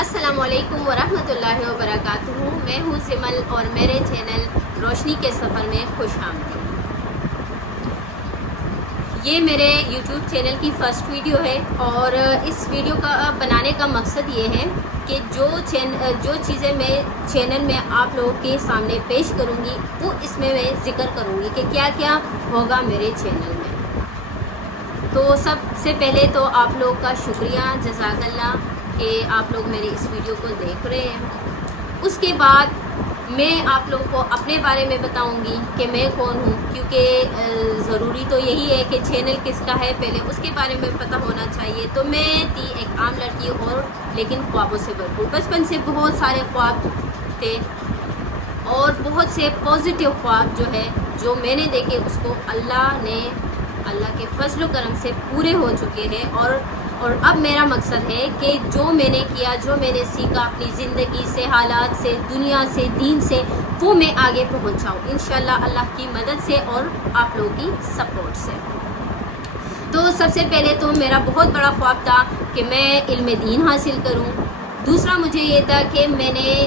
السلام علیکم ورحمۃ اللہ وبرکاتہ. میں ہوں سمل اور میرے چینل روشنی کے سفر میں خوش آمدید. یہ میرے یوٹیوب چینل کی فرسٹ ویڈیو ہے اور اس ویڈیو کا بنانے کا مقصد یہ ہے کہ جو چیزیں میں چینل میں آپ لوگوں کے سامنے پیش کروں گی وہ اس میں ذکر کروں گی کہ کیا کیا ہوگا میرے چینل میں. تو سب سے پہلے تو آپ لوگ کا شکریہ، جزاک اللہ کہ آپ لوگ میرے اس ویڈیو کو دیکھ رہے ہیں. اس کے بعد میں آپ لوگوں کو اپنے بارے میں بتاؤں گی کہ میں کون ہوں، کیونکہ ضروری تو یہی ہے کہ چینل کس کا ہے پہلے اس کے بارے میں پتہ ہونا چاہیے. تو میں تھی ایک عام لڑکی اور لیکن خوابوں سے بھرپور. بچپن سے بہت سارے خواب تھے اور بہت سے پازیٹیو خواب جو میں نے دیکھے اس کو اللہ کے فضل و کرم سے پورے ہو چکے ہیں. اور اب میرا مقصد ہے کہ جو میں نے کیا، جو میں نے سیکھا اپنی زندگی سے، حالات سے، دنیا سے، دین سے، وہ میں آگے پہنچاؤں انشاءاللہ اللہ کی مدد سے اور آپ لوگوں کی سپورٹ سے. تو سب سے پہلے تو میرا بہت بڑا خواب تھا کہ میں علم دین حاصل کروں. دوسرا مجھے یہ تھا کہ میں نے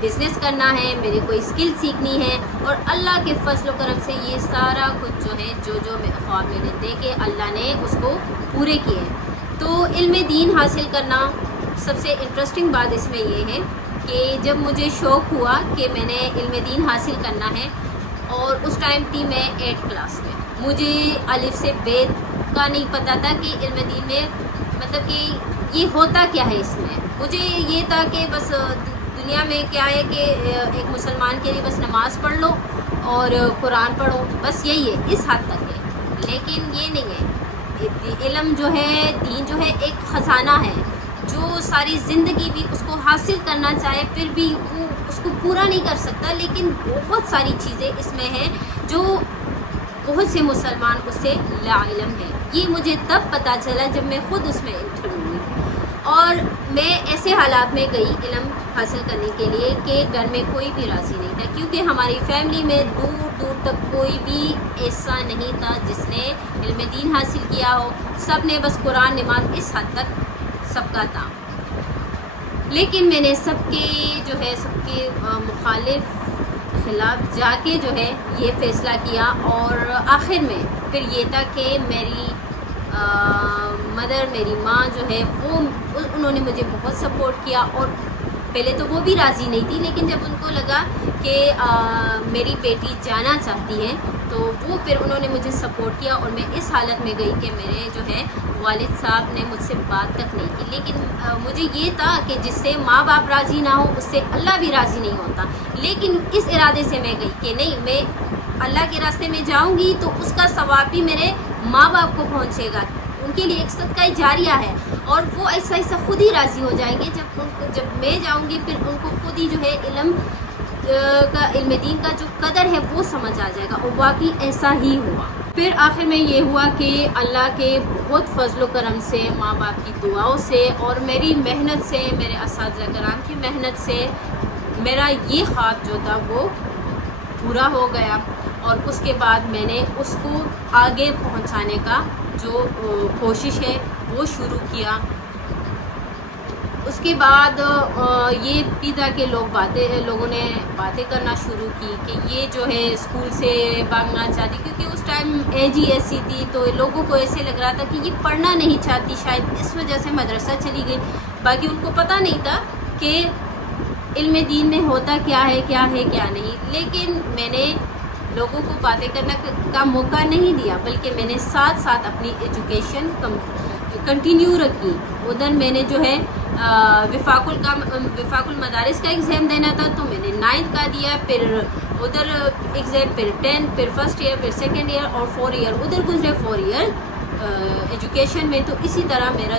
بزنس کرنا ہے، میرے کوئی اسکل سیکھنی ہے اور اللہ کے فضل و کرم سے یہ سارا کچھ جو خواب میں نے دیکھے اللہ نے اس کو پورے کیے. تو علم دین حاصل کرنا سب سے انٹرسٹنگ بات اس میں یہ ہے کہ جب مجھے شوق ہوا کہ میں نے علم دین حاصل کرنا ہے اور اس ٹائم تھی میں 8 کلاس میں، مجھے الف سے ب کا نہیں پتہ تھا کہ علم دین میں مطلب کہ یہ ہوتا کیا ہے. اس میں مجھے یہ تھا کہ بس دنیا میں کیا ہے کہ ایک مسلمان کے لیے بس نماز پڑھ لو اور قرآن پڑھو، بس یہی ہے، اس حد تک ہے. لیکن یہ نہیں ہے. علم دین ایک خزانہ ہے جو ساری زندگی بھی اس کو حاصل کرنا چاہے پھر بھی وہ اس کو پورا نہیں کر سکتا. لیکن بہت ساری چیزیں اس میں ہیں جو بہت سے مسلمان اس سے لا علم ہیں. یہ مجھے تب پتہ چلا جب میں خود اس میں انٹر ہوئی اور میں ایسے حالات میں گئی علم حاصل کرنے کے لیے کہ گھر میں کوئی بھی راضی نہیں تھا، کیونکہ ہماری فیملی میں دور دور تک کوئی بھی ایسا نہیں تھا جس نے علم دین حاصل کیا ہو. سب نے بس قرآن نماز اس حد تک سب کا تھا. لیکن میں نے سب کے مخالف خلاف جا کے یہ فیصلہ کیا اور آخر میں پھر یہ تھا کہ میری مدر، میری ماں وہ انہوں نے مجھے بہت سپورٹ کیا. اور پہلے تو وہ بھی راضی نہیں تھی، لیکن جب ان کو لگا کہ میری بیٹی جانا چاہتی ہے تو وہ پھر انہوں نے مجھے سپورٹ کیا. اور میں اس حالت میں گئی کہ میرے والد صاحب نے مجھ سے بات تک نہیں کی. لیکن مجھے یہ تھا کہ جس سے ماں باپ راضی نہ ہو اس سے اللہ بھی راضی نہیں ہوتا. لیکن اس ارادے سے میں گئی کہ نہیں، میں اللہ کے راستے میں جاؤں گی تو اس کا ثواب بھی میرے ماں باپ کو پہنچے گا، ان کے لیے ایک صدقہ جاریہ ہے اور وہ ایسا خود ہی راضی ہو جائیں گے. جب میں جاؤں گی پھر ان کو خود ہی علم دین کا جو قدر ہے وہ سمجھ آ جائے گا. اور واقعی ایسا ہی ہوا. پھر آخر میں یہ ہوا کہ اللہ کے بہت فضل و کرم سے، ماں باپ کی دعاؤں سے اور میری محنت سے، میرے اساتذہ کرام کی محنت سے میرا یہ خواب جو تھا وہ پورا ہو گیا. اور اس کے بعد میں نے اس کو آگے پہنچانے کا جو کوشش ہے وہ شروع کیا. اس کے بعد یہ بھی تھا کہ لوگوں نے باتیں کرنا شروع کی کہ یہ اسکول سے بھاگنا چاہتی، کیونکہ اس ٹائم ایج ہی ایسی تھی تو لوگوں کو ایسے لگ رہا تھا کہ یہ پڑھنا نہیں چاہتی، شاید اس وجہ سے مدرسہ چلی گئی. باقی ان کو پتہ نہیں تھا کہ علم دین میں ہوتا کیا ہے کیا نہیں. لیکن میں نے لوگوں کو باتیں کرنے کا موقع نہیں دیا، بلکہ میں نے ساتھ ساتھ اپنی ایجوکیشن کنٹینیو رکھی. ادھر میں نے وفاق المدارس کا ایگزام دینا تھا تو میں نے 9th کا دیا، پھر ادھر ایگزام، پھر 10th، پھر فرسٹ ایئر، پھر سیکنڈ ایئر اور 4 ایئر ادھر گزرے 4 ایئر ایجوکیشن میں. تو اسی طرح میرا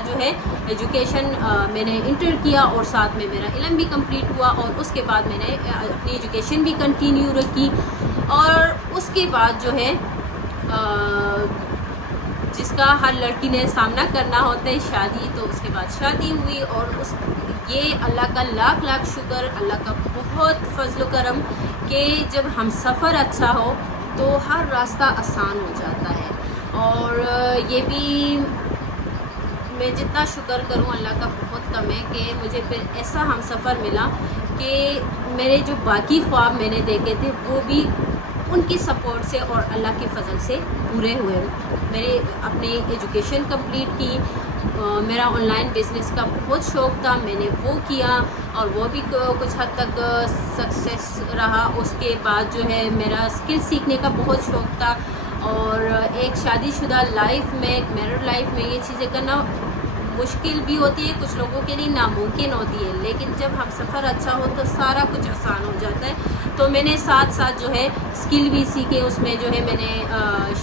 ایجوکیشن میں نے انٹر کیا اور ساتھ میں میرا علم بھی کمپلیٹ ہوا. اور اس کے بعد میں نے اپنی ایجوکیشن بھی کنٹینیو رکھی. اور اس کے بعد جس کا ہر لڑکی نے سامنا کرنا ہوتا ہے شادی، تو اس کے بعد شادی ہوئی. اور یہ اللہ کا لاکھ شکر، اللہ کا بہت فضل و کرم کہ جب ہم سفر اچھا ہو تو ہر راستہ آسان ہو جاتا ہے. اور یہ بھی میں جتنا شکر کروں اللہ کا بہت کم ہے کہ مجھے پھر ایسا ہم سفر ملا کہ میرے جو باقی خواب میں نے دیکھے تھے وہ بھی ان کی سپورٹ سے اور اللہ کے فضل سے پورے ہوئے. میرے اپنی ایجوکیشن کمپلیٹ کی, میرا آن لائن بزنس کا بہت شوق تھا, میں نے وہ کیا اور وہ بھی کچھ حد تک سکسیس رہا. اس کے بعد جو ہے میرا اسکل سیکھنے کا بہت شوق تھا, اور ایک شادی شدہ لائف میں, ایک میرڈ لائف میں یہ چیزیں کرنا مشکل بھی ہوتی ہے, کچھ لوگوں کے لیے ناممکن ہوتی ہے, لیکن جب ہم سفر اچھا ہو تو سارا کچھ آسان ہو جاتا ہے. تو میں نے ساتھ ساتھ جو ہے اسکل بھی سیکھے, اس میں جو ہے میں نے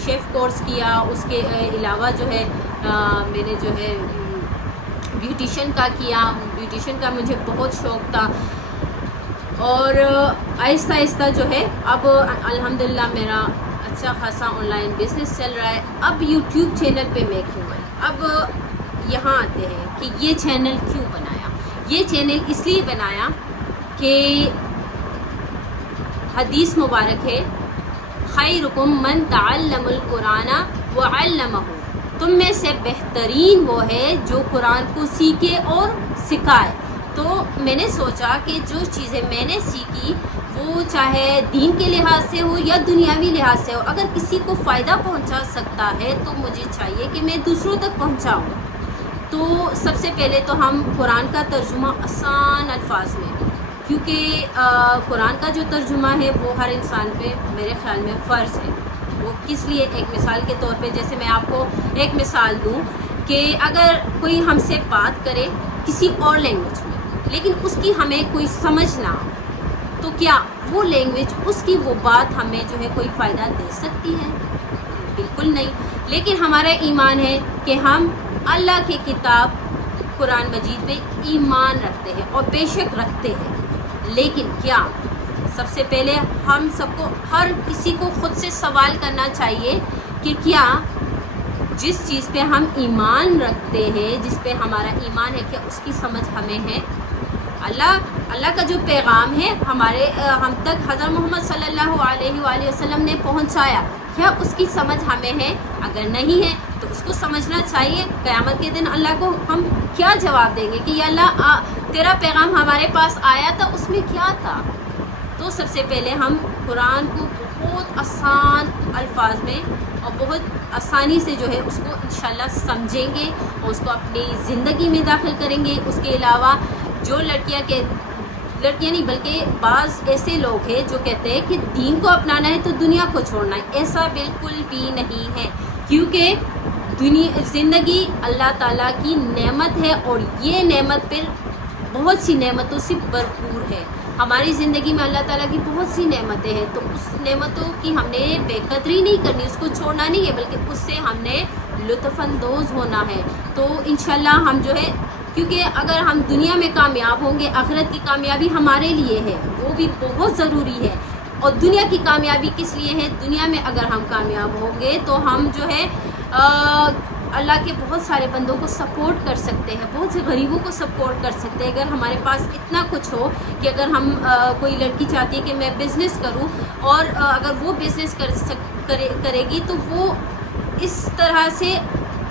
شیف کورس کیا, اس کے علاوہ جو ہے میں نے جو ہے بیوٹیشین کا کیا. بیوٹیشین کا مجھے بہت شوق تھا, اور آہستہ آہستہ جو ہے اب الحمدللہ میرا اچھا خاصا آن لائن بزنس چل رہا ہے. اب یوٹیوب چینل پہ میں کیوں آئی, اب یہاں آتے ہیں کہ یہ چینل کیوں بنایا. یہ چینل اس لیے بنایا کہ حدیث مبارک ہے, خیرکم من تعلم القرآن وعلمہ, تم میں سے بہترین وہ ہے جو قرآن کو سیکھے اور سکھائے. تو میں نے سوچا کہ جو چیزیں میں نے سیکھی وہ چاہے دین کے لحاظ سے ہو یا دنیاوی لحاظ سے ہو, اگر کسی کو فائدہ پہنچا سکتا ہے تو مجھے چاہیے کہ میں دوسروں تک پہنچاؤں. تو سب سے پہلے تو ہم قرآن کا ترجمہ آسان الفاظ میں, کیونکہ قرآن کا جو ترجمہ ہے وہ ہر انسان پہ میرے خیال میں فرض ہے. وہ کس لیے, ایک مثال کے طور پہ جیسے میں آپ کو ایک مثال دوں کہ اگر کوئی ہم سے بات کرے کسی اور لینگویج میں, لیکن اس کی ہمیں کوئی سمجھ نہ آ, تو کیا وہ لینگویج, اس کی وہ بات ہمیں جو ہے کوئی فائدہ دے سکتی ہے؟ بالکل نہیں. لیکن ہمارا ایمان ہے کہ ہم اللہ کی کتاب قرآن مجید پہ ایمان رکھتے ہیں, اور بے شک رکھتے ہیں, لیکن کیا سب سے پہلے ہم سب کو, ہر کسی کو خود سے سوال کرنا چاہیے کہ کیا جس چیز پہ ہم ایمان رکھتے ہیں, جس پہ ہمارا ایمان ہے, کیا اس کی سمجھ ہمیں ہے؟ اللہ کا جو پیغام ہے ہم تک حضرت محمد صلی اللہ علیہ وآلہ وسلم نے پہنچایا, کیا اس کی سمجھ ہمیں ہے؟ اگر نہیں ہے تو اس کو سمجھنا چاہیے. قیامت کے دن اللہ کو ہم کیا جواب دیں گے کہ یا اللہ تیرا پیغام ہمارے پاس آیا تھا, اس میں کیا تھا؟ تو سب سے پہلے ہم قرآن کو بہت آسان الفاظ میں اور بہت آسانی سے جو ہے اس کو انشاءاللہ سمجھیں گے اور اس کو اپنی زندگی میں داخل کریں گے. اس کے علاوہ جو لڑکیاں نہیں بلکہ بعض ایسے لوگ ہیں جو کہتے ہیں کہ دین کو اپنانا ہے تو دنیا کو چھوڑنا ہے, ایسا بالکل بھی نہیں ہے, کیونکہ زندگی اللہ تعالیٰ کی نعمت ہے, اور یہ نعمت پھر بہت سی نعمتوں سے بھرپور ہے. ہماری زندگی میں اللہ تعالیٰ کی بہت سی نعمتیں ہیں, تو اس نعمتوں کی ہم نے بے قدری نہیں کرنی, اس کو چھوڑنا نہیں ہے, بلکہ اس سے ہم نے لطف اندوز ہونا ہے. تو انشاءاللہ ہم جو ہے, کیونکہ اگر ہم دنیا میں کامیاب ہوں گے, آخرت کی کامیابی ہمارے لیے ہے, وہ بھی بہت ضروری ہے. اور دنیا کی کامیابی کس لیے ہے؟ دنیا میں اگر ہم کامیاب ہوں گے تو ہم جو ہے اللہ کے بہت سارے بندوں کو سپورٹ کر سکتے ہیں, بہت سے غریبوں کو سپورٹ کر سکتے ہیں. اگر ہمارے پاس اتنا کچھ ہو کہ اگر ہم کوئی لڑکی چاہتی ہے کہ میں بزنس کروں, اور اگر وہ بزنس کرے گی تو وہ اس طرح سے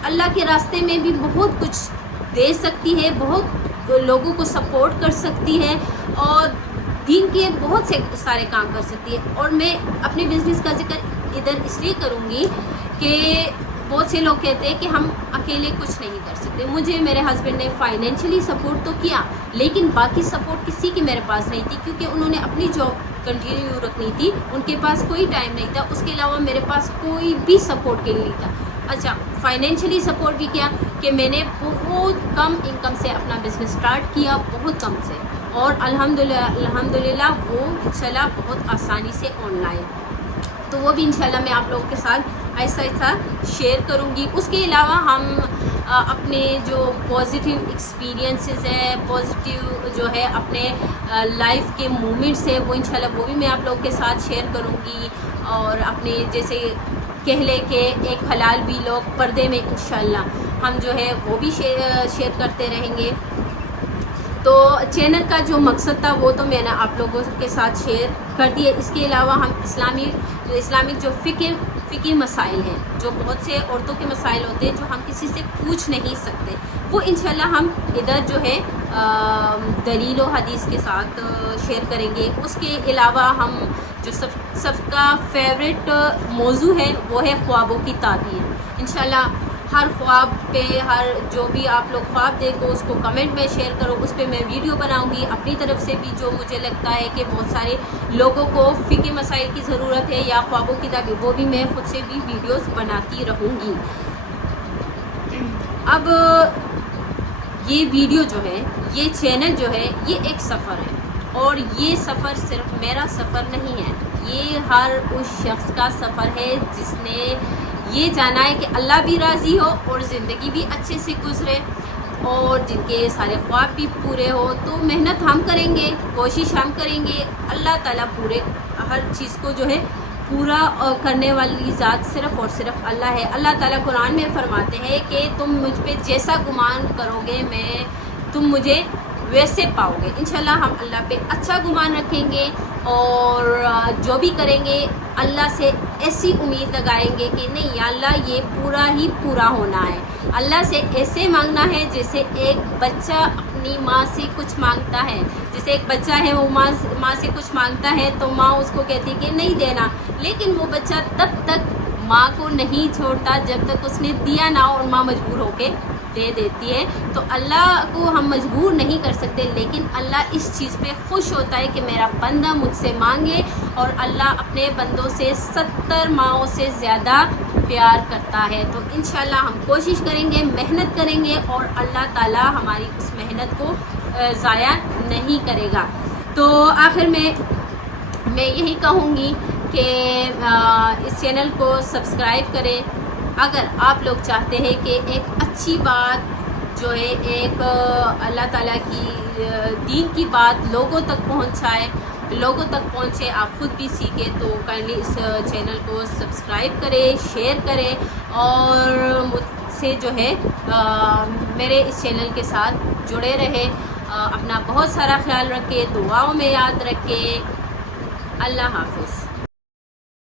اللہ کے راستے میں بھی بہت کچھ دے سکتی ہے, بہت لوگوں کو سپورٹ کر سکتی ہے, اور دین کے بہت سے سارے کام کر سکتی ہے. اور میں اپنے بزنس کا ذکر ادھر اس لیے کروں گی کہ بہت سے لوگ کہتے ہیں کہ ہم اکیلے کچھ نہیں کر سکتے. مجھے میرے ہسبینڈ نے فائنینشلی سپورٹ تو کیا, لیکن باقی سپورٹ کسی کی میرے پاس نہیں تھی, کیونکہ انہوں نے اپنی جاب کنٹینیو رکھنی تھی, ان کے پاس کوئی ٹائم نہیں تھا. اس کے علاوہ میرے پاس کوئی بھی سپورٹ کے لیے نہیں تھا. اچھا, فائنینشلی سپورٹ بھی کیا کہ میں نے بہت کم انکم سے اپنا بزنس سٹارٹ کیا, بہت کم سے, اور الحمدللہ وہ چلا بہت آسانی سے آن لائن. تو وہ بھی انشاءاللہ میں آپ لوگوں کے ساتھ ایسا شیئر کروں گی. اس کے علاوہ ہم اپنے جو پازیٹیو ایکسپیرینسز ہیں, پازیٹیو جو ہے اپنے لائف کے مومنٹس ہیں, وہ انشاءاللہ وہ بھی میں آپ لوگوں کے ساتھ شیئر کروں گی. اور اپنے جیسے کہہ لے کہ ایک حلال بھی لوگ پردے میں انشاءاللہ ہم جو ہے وہ بھی شیئر کرتے رہیں گے. تو چینل کا جو مقصد تھا وہ تو میں نے آپ لوگوں کے ساتھ شیئر کر دیے. اس کے علاوہ ہم اسلامک جو فقہی مسائل ہیں, جو بہت سے عورتوں کے مسائل ہوتے ہیں جو ہم کسی سے پوچھ نہیں سکتے, وہ انشاءاللہ ہم ادھر جو ہے دلیل و حدیث کے ساتھ شیئر کریں گے. اس کے علاوہ ہم جو سب کا فیوریٹ موضوع ہے وہ ہے خوابوں کی تعبیر. انشاءاللہ ہر خواب پہ جو بھی آپ لوگ خواب دیکھو اس کو کمنٹ میں شیئر کرو, اس پہ میں ویڈیو بناؤں گی. اپنی طرف سے بھی جو مجھے لگتا ہے کہ بہت سارے لوگوں کو فقہی مسائل کی ضرورت ہے یا خوابوں کی تعبیر, وہ بھی میں خود سے بھی ویڈیوز بناتی رہوں گی. اب یہ ویڈیو جو ہے, یہ چینل جو ہے, یہ ایک سفر ہے, اور یہ سفر صرف میرا سفر نہیں ہے, یہ ہر اس شخص کا سفر ہے جس نے یہ جانا ہے کہ اللہ بھی راضی ہو اور زندگی بھی اچھے سے گزرے اور جن کے سارے خواب بھی پورے ہو. تو محنت ہم کریں گے, کوشش ہم کریں گے. اللہ تعالیٰ پورے ہر چیز کو جو ہے پورا کرنے والی ذات صرف اور صرف اللہ ہے. اللہ تعالیٰ قرآن میں فرماتے ہیں کہ تم مجھ پہ جیسا گمان کرو گے تم مجھے ویسے پاؤ گے. انشاءاللہ ہم اللہ پہ اچھا گمان رکھیں گے اور جو بھی کریں گے اللہ سے ایسی امید لگائیں گے کہ نہیں یا اللہ یہ پورا ہی پورا ہونا ہے. اللہ سے ایسے مانگنا ہے جیسے ایک بچہ اپنی ماں سے کچھ مانگتا ہے. جیسے ایک بچہ ہے وہ ماں سے کچھ مانگتا ہے تو ماں اس کو کہتی ہے کہ نہیں دینا, لیکن وہ بچہ تب تک ماں کو نہیں چھوڑتا جب تک اس نے دیا نہ ہو اور ماں مجبور ہو کے دے دیتی ہے. تو اللہ کو ہم مجبور نہیں کر سکتے, لیکن اللہ اس چیز پہ خوش ہوتا ہے کہ میرا بندہ مجھ سے مانگے, اور اللہ اپنے بندوں سے 70 ماؤں سے زیادہ پیار کرتا ہے. تو انشاءاللہ ہم کوشش کریں گے, محنت کریں گے, اور اللہ تعالیٰ ہماری اس محنت کو ضائع نہیں کرے گا. تو آخر میں یہی کہوں گی کہ اس چینل کو سبسکرائب کریں اگر آپ لوگ چاہتے ہیں کہ ایک اچھی بات جو ہے, ایک اللہ تعالیٰ کی دین کی بات لوگوں تک پہنچے, آپ خود بھی سیکھیں. تو کائنڈلی اس چینل کو سبسکرائب کریں, شیئر کریں, اور مجھ سے جو ہے میرے اس چینل کے ساتھ جڑے رہے. اپنا بہت سارا خیال رکھیں, دعاؤں میں یاد رکھیں. اللہ حافظ.